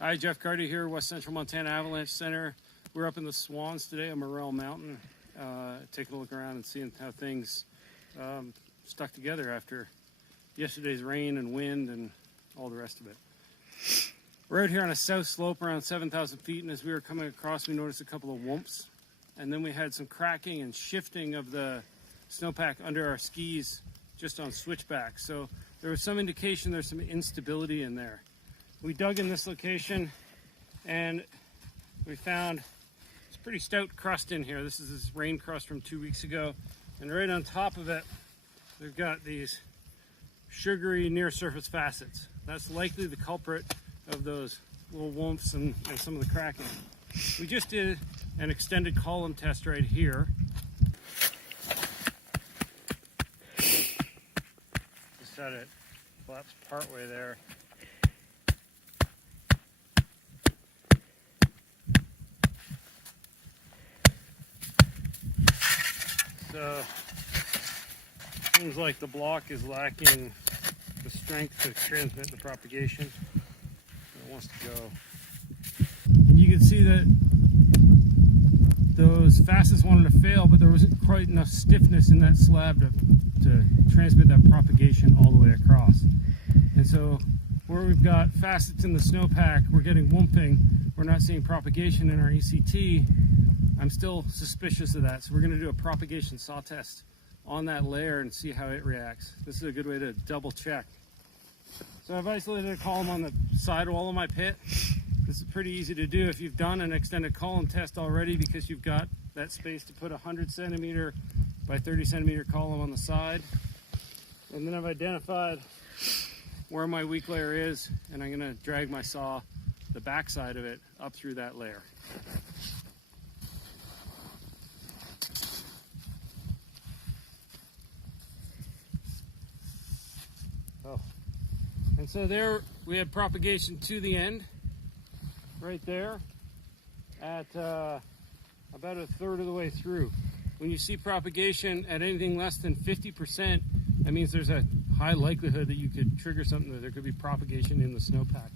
Hi, Jeff Carter here, West Central Montana Avalanche Center. We're up in the Swans today on Morrell Mountain, taking a look around and seeing how things stuck together after yesterday's rain and wind and all the rest of it. We're out here on a south slope around 7,000 feet, and as we were coming across, we noticed a couple of whoops. And then we had some cracking and shifting of the snowpack under our skis just on switchback. So there was some indication there's some instability in there. We dug in this location and we found this pretty stout crust in here. This is this rain crust from 2 weeks ago. And right on top of it, we've got these sugary near surface facets. That's likely the culprit of those little whoops and some of the cracking. We just did an extended column test right here. Just had it collapse partway there. So, seems like the block is lacking the strength to transmit the propagation. It wants to go. And you can see that those facets wanted to fail, but there wasn't quite enough stiffness in that slab to transmit that propagation all the way across. And so, where we've got facets in the snowpack, we're getting whumping, we're not seeing propagation in our ECT. I'm still suspicious of that, so we're going to do a propagation saw test on that layer and see how it reacts. This is a good way to double check. So I've isolated a column on the sidewall of my pit. This is pretty easy to do if you've done an extended column test already, because you've got that space to put a 100 centimeter by 30 centimeter column on the side. And then I've identified where my weak layer is, and I'm going to drag my saw, the back side of it, up through that layer. And so there we have propagation to the end, right there, at about a third of the way through. When you see propagation at anything less than 50%, that means there's a high likelihood that you could trigger something, that there could be propagation in the snowpack.